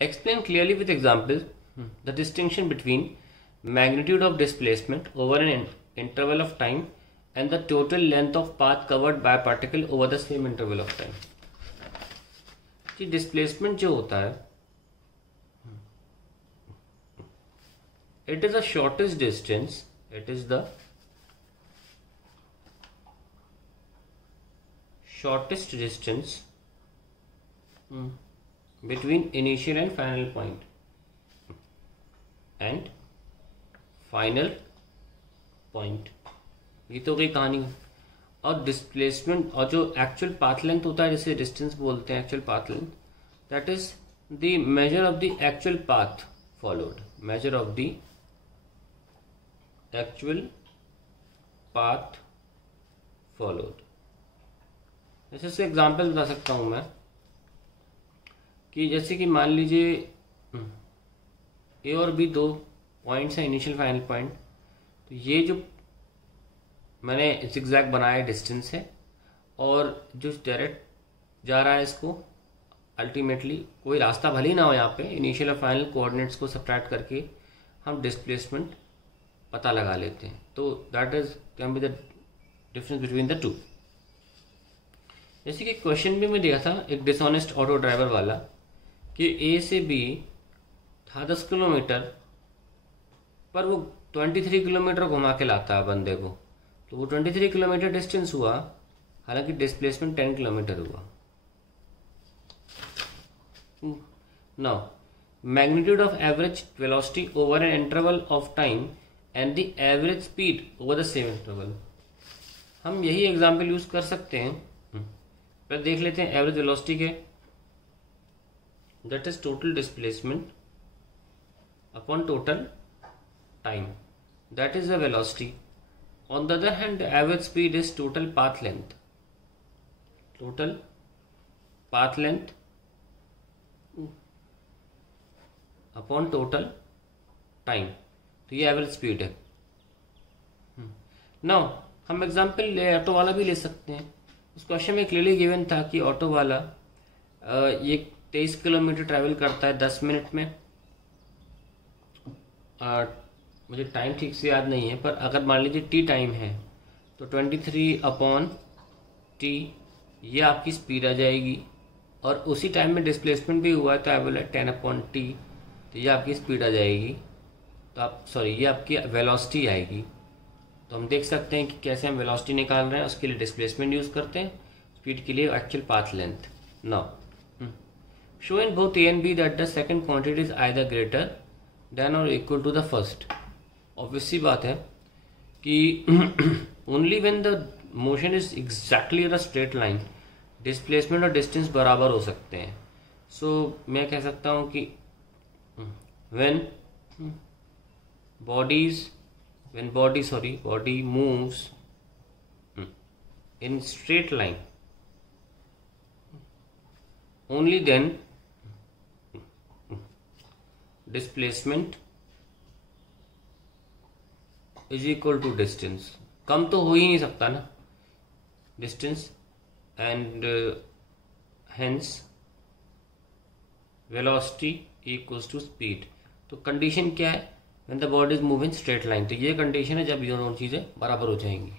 Explain clearly with examples the distinction between magnitude of displacement over an interval of time and the total length of path covered by a particle over the same interval of time. कि displacement जो होता है, it is the shortest distance. It is the shortest distance between initial and final point and final point. ये तो गई कहानी. और displacement और जो एक्चुअल पाथ लेंथ होता है, जैसे डिस्टेंस बोलते हैं actual path length, that is the measure of the actual path followed. Measure of the actual path followed. जैसे इससे एग्जाम्पल बता सकता हूं मैं कि जैसे कि मान लीजिए ए और बी दो पॉइंट्स हैं, इनिशियल फाइनल पॉइंट. तो ये जो मैंने जिगजैग बनाया डिस्टेंस है, और जो डायरेक्ट जा रहा है इसको अल्टीमेटली कोई रास्ता भले ही ना हो, यहाँ पे इनिशियल और फाइनल कोऑर्डिनेट्स को सब्ट्रैक्ट करके हम डिस्प्लेसमेंट पता लगा लेते हैं. तो that is can be the difference between the two. जैसे कि क्वेश्चन भी मैं दिया था एक डिसऑनेस्ट ऑटो ड्राइवर वाला कि ए से बी था 10 किलोमीटर, पर वो 23 किलोमीटर घुमा के लाता है बंदे को. तो वो 23 किलोमीटर डिस्टेंस हुआ, हालांकि डिस्प्लेसमेंट 10 किलोमीटर हुआ. Now magnitude of average velocity over an interval of time and the average speed over the same interval. हम यही एग्जाम्पल यूज कर सकते हैं. पहले देख लेते हैं एवरेज वेलोसिटी के. That is total displacement upon total time. That is the velocity. On the other hand, the average speed is total path length. Total path length upon total time. तो ये एवरेज स्पीड है. Now हम example ले auto वाला भी ले सकते हैं. उस क्वेश्चन में क्लियरली गिवन था कि ऑटो वाला ये 23 किलोमीटर ट्रैवल करता है 10 मिनट में. मुझे टाइम ठीक से याद नहीं है, पर अगर मान लीजिए टी टाइम है तो 23 अपॉन टी ये आपकी स्पीड आ जाएगी. और उसी टाइम में डिस्प्लेसमेंट भी हुआ है तो आई विल 10 अपॉन टी, तो ये आपकी स्पीड आ जाएगी. तो आप ये आपकी वेलोसिटी आएगी. तो हम देख सकते हैं कि कैसे हम वेलोसिटी निकाल रहे हैं. उसके लिए डिस्प्लेसमेंट यूज करते हैं, स्पीड के लिए actual path length. Now show in both A and B that the second quantity is either greater than और equal to the first. Obvious सी बात है कि only when the motion is exactly in a straight line displacement और distance बराबर हो सकते हैं. सो मैं कह सकता हूं कि when body moves in straight line, only then displacement is equal to distance. कम तो हो ही नहीं सकता ना distance, and hence velocity equals to speed. तो कंडीशन क्या है? When the body is moving straight line. तो ये कंडीशन है जब ये दोनों चीजें बराबर हो जाएंगी.